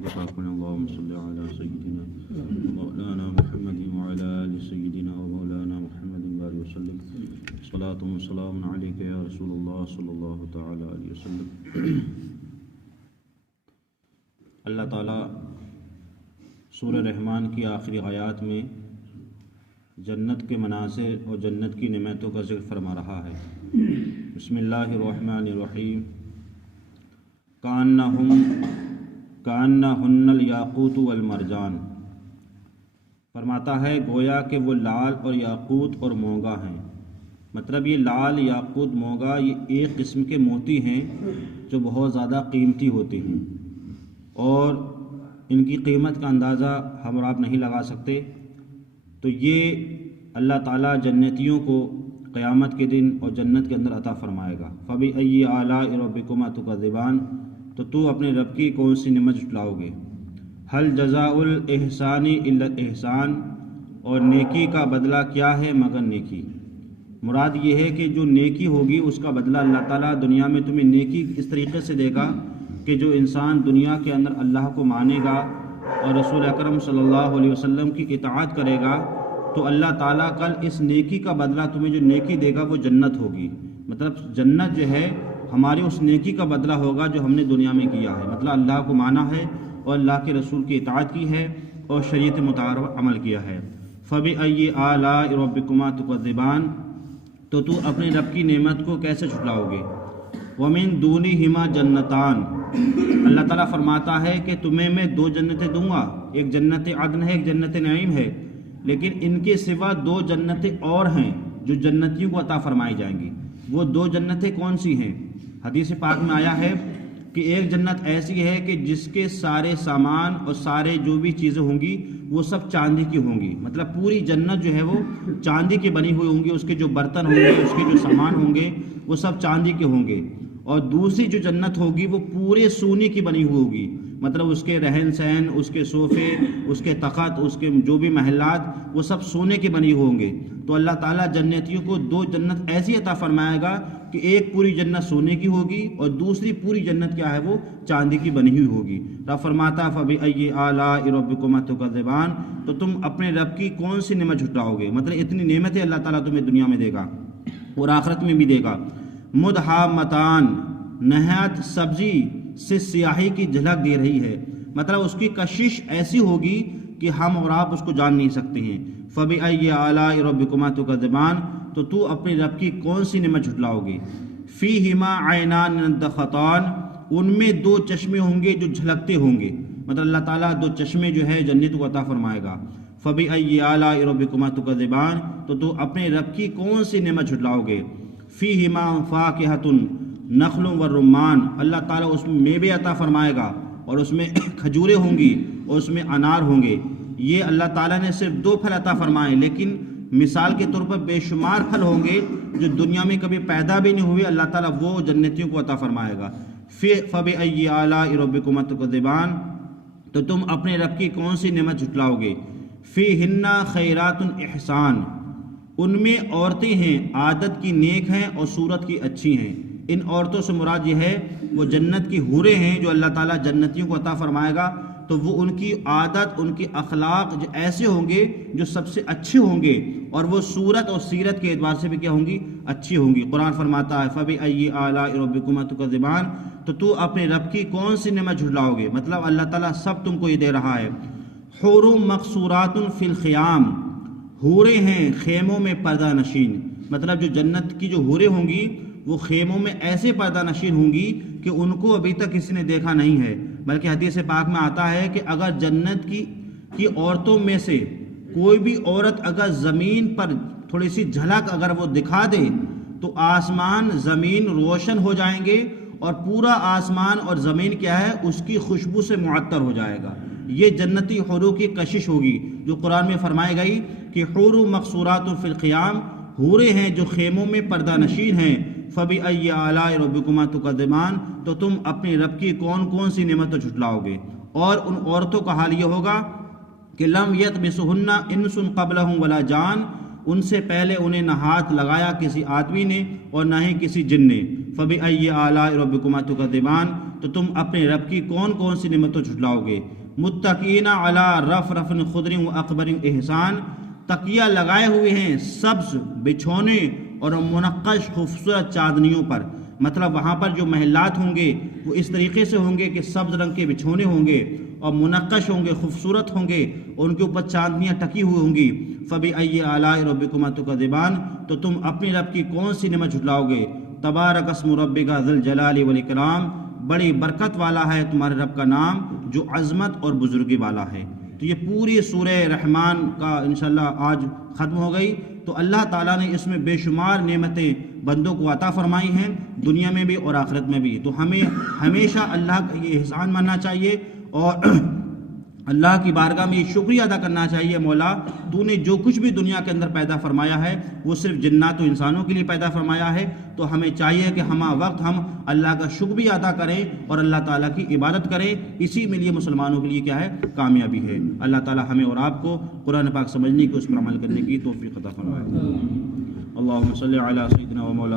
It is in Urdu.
اللهم صل على سيدنا مولانا محمد وعلى آل سيدنا ومولانا محمد بارك وسلم صلاة وسلام عليك يا رسول الله صلی اللہ تعالی علیہ وسلم۔ اللہ تعالیٰ سورہ رحمان کی آخری آیات میں جنت کے مناظر اور جنت کی نعمتوں کا ذکر فرما رہا ہے۔ بسم اللہ الرحمن الرحیم۔ کأنہن الیاقوت والمرجان، فرماتا ہے گویا کہ وہ لال اور یاقوت اور موگا ہیں۔ مطلب یہ لال، یاقوت، موگا یہ ایک قسم کے موتی ہیں جو بہت زیادہ قیمتی ہوتے ہیں، اور ان کی قیمت کا اندازہ ہم اور آپ نہیں لگا سکتے۔ تو یہ اللہ تعالیٰ جنتیوں کو قیامت کے دن اور جنت کے اندر عطا فرمائے گا۔ فَبِأَيِّ آلَاءِ رَبِّكُمَا تُكَذِّبَانِ، تو تو اپنے رب کی کون سی نعمت جھٹلاؤ گے۔ هَلْ جَزَاءُ الْإِحْسَانِ إِلَّا الْإِحْسَانُ، اور نیکی کا بدلہ کیا ہے مگر نیکی۔ مراد یہ ہے کہ جو نیکی ہوگی اس کا بدلہ اللہ تعالیٰ دنیا میں تمہیں نیکی اس طریقے سے دے گا کہ جو انسان دنیا کے اندر اللہ کو مانے گا اور رسول اکرم صلی اللہ علیہ وسلم کی اطاعت کرے گا، تو اللہ تعالیٰ کل اس نیکی کا بدلہ تمہیں جو نیکی دے گا وہ جنت ہوگی۔ مطلب جنت جو ہے ہماری اس نیکی کا بدلہ ہوگا جو ہم نے دنیا میں کیا ہے، مطلب اللہ کو مانا ہے اور اللہ کے رسول کی اطاعت کی ہے اور شریعت مطالبہ عمل کیا ہے۔ فَبِأَيِّ آلَاءِ رَبِّكُمَا تُكَذِّبَانِ، تو تو اپنے رب کی نعمت کو کیسے جھٹلاؤ گے۔ وَمِن دُونِهِمَا جَنَّتَانِ، اللہ تعالیٰ فرماتا ہے کہ تمہیں میں دو جنتیں دوں گا، ایک جنت عدن ہے، ایک جنت نعیم ہے، لیکن ان کے سوا دو جنتیں اور ہیں جو جنتیوں کو عطا فرمائی جائیں گی۔ وہ دو جنتیں کون سی ہیں؟ حدیث پاک میں آیا ہے کہ ایک جنت ایسی ہے کہ جس کے سارے سامان اور سارے جو بھی چیزیں ہوں گی وہ سب چاندی کی ہوں گی، مطلب پوری جنت جو ہے وہ چاندی کی بنی ہوئی ہوں گی، اس کے جو برتن ہوں گے، اس کے جو سامان ہوں گے وہ سب چاندی کے ہوں گے۔ اور دوسری جو جنت ہوگی وہ پورے سونے کی بنی ہوئی ہوگی، مطلب اس کے رہن سہن، اس کے صوفے، اس کے تخت، اس کے جو بھی محلات وہ سب سونے کے بنی ہوں گے۔ تو اللہ تعالیٰ جنتیوں کو دو جنت ایسی عطا فرمائے گا کہ ایک پوری جنت سونے کی ہوگی اور دوسری پوری جنت کیا ہے وہ چاندی کی بنی ہوئی ہوگی۔ رب فرماتا فَبِأَيِّ آلَاءِ رَبِّكُمَا تُكَذِّبَانِ، تو تم اپنے رب کی کون سی نعمت جھٹلاؤ گے۔ مطلب اتنی نعمتیں اللہ تعالیٰ تمہیں دنیا میں دے گا اور آخرت میں بھی دے گا۔ مُدْحَامَّتَانِ، نہایت سبزی سے سیاہی کی جھلک دے رہی ہے، مطلب اس کی کشش ایسی ہوگی کہ ہم اور آپ اس کو جان نہیں سکتے ہیں۔ فَبِأَيِّ آلَاءِ رَبِّكُمَا تُكَذِّبَانِ، تو تو اپنے رب کی کون سی نعمت جھٹلاؤ گے۔ فِيهِمَا عَيْنَانِ نَضَّاخَتَانِ، ان میں دو چشمے ہوں گے جو جھلکتے ہوں گے، مطلب اللہ تعالیٰ دو چشمے جو ہے جنت کو عطا فرمائے گا۔ فَبِأَيِّ آلَاءِ رَبِّكُمَا تُكَذِّبَانِ، تو تو اپنے رب کی کون سی نعمت جھٹلاؤ گے۔ فِيهِمَا فَاكِهَةٌ نخل و رمان، اللہ تعالیٰ اس میں میوے عطا فرمائے گا اور اس میں کھجوریں ہوں گی اور اس میں انار ہوں گے۔ یہ اللہ تعالیٰ نے صرف دو پھل عطا فرمائے، لیکن مثال کے طور پر بے شمار پھل ہوں گے جو دنیا میں کبھی پیدا بھی نہیں ہوئے، اللہ تعالیٰ وہ جنتیوں کو عطا فرمائے گا۔ فَبِأَيِّ آلَاءِ رَبِّكُمَا تُكَذِّبَانِ، تو تم اپنے رب کی کون سی نعمت جھٹلاؤ گے۔ فِيهِنَّ خَيْرَاتٌ احسان، ان میں عورتیں ہیں عادت کی نیک ہیں اور صورت کی اچھی ہیں۔ ان عورتوں سے مراد یہ ہے وہ جنت کی حوریں ہیں جو اللہ تعالیٰ جنتیوں کو عطا فرمائے گا، تو وہ ان کی عادت، ان کی اخلاق جو ایسے ہوں گے جو سب سے اچھے ہوں گے، اور وہ صورت اور سیرت کے اعتبار سے بھی کیا ہوں گی، اچھی ہوں گی۔ قرآن فرماتا ہے فَبِأَيِّ آلَاءِ رَبِّكُمَا تُكَذِّبَانِ، تو اپنے رب کی کون سی نعمت جھٹلاؤ گے۔ مطلب اللہ تعالیٰ سب تم کو یہ دے رہا ہے۔ حور مقصورات فی الخیام، حوریں ہیں خیموں میں پردہ نشین، مطلب جو جنت کی جو حوریں ہوں گی وہ خیموں میں ایسے پردہ نشین ہوں گی کہ ان کو ابھی تک کسی نے دیکھا نہیں ہے، بلکہ حدیث پاک میں آتا ہے کہ اگر جنت کی عورتوں میں سے کوئی بھی عورت اگر زمین پر تھوڑی سی جھلک اگر وہ دکھا دے تو آسمان زمین روشن ہو جائیں گے اور پورا آسمان اور زمین کیا ہے اس کی خوشبو سے معطر ہو جائے گا۔ یہ جنتی حوروں کی کشش ہوگی جو قرآن میں فرمائی گئی کہ حور مقصورات فی الخیام، حوریں ہیں جو خیموں میں پردہ نشین ہیں۔ فَبِأَيِّ آلَاءِ رَبِّكُمَا تُكَذِّبَانِ، تو تم اپنے رب کی کون کون سی نعمتیں جھٹلاؤ گے۔ اور ان عورتوں کا حال یہ ہوگا کہ لم یطمثہن انس قبلہم ولا جان، ان سے پہلے انہیں نہ ہاتھ لگایا کسی آدمی نے اور نہ ہی کسی جن نے۔ فَبِأَيِّ آلَاءِ رَبِّكُمَا تُكَذِّبَانِ، تو تم اپنے رب کی کون کون سی نعمتوں جھٹلاؤ گے؟ متقین علی رفرف خضر و اکبر احسان، تکیہ لگائے ہوئے ہیں سبز بچھونے اور منقش خوبصورت چاندنیوں پر، مطلب وہاں پر جو محلات ہوں گے وہ اس طریقے سے ہوں گے کہ سبز رنگ کے بچھونے ہوں گے اور منقش ہوں گے، خوبصورت ہوں گے، اور ان کے اوپر چاندنیاں ٹکی ہوئی ہوں گی۔ فَبِأَيِّ آلَاءِ رَبِّكُمَا تُكَذِّبَانِ، تو تم اپنے رب کی کون سی نعمت جھٹلاؤ گے؟ تبارک اسم ربک ذی الجلال والاکرام، بڑی برکت والا ہے تمہارے رب کا نام جو عظمت اور بزرگی والا ہے۔ تو یہ پوری سورہ رحمان کا انشاءاللہ آج ختم ہو گئی۔ تو اللہ تعالیٰ نے اس میں بے شمار نعمتیں بندوں کو عطا فرمائی ہیں، دنیا میں بھی اور آخرت میں بھی۔ تو ہمیں ہمیشہ اللہ کا یہ احسان ماننا چاہیے اور اللہ کی بارگاہ میں یہ شکریہ ادا کرنا چاہیے، مولا تو نے جو کچھ بھی دنیا کے اندر پیدا فرمایا ہے وہ صرف جنات و انسانوں کے لیے پیدا فرمایا ہے۔ تو ہمیں چاہیے کہ ہمہ وقت ہم اللہ کا شکریہ ادا کریں اور اللہ تعالیٰ کی عبادت کریں، اسی میں لیے مسلمانوں کے لیے کیا ہے؟ کامیابی ہے۔ اللہ تعالیٰ ہمیں اور آپ کو قرآن پاک سمجھنے کی، اس پر عمل کرنے کی توفیق عطا فرمائے۔ اللہم صلی علی سیدنا و مولانا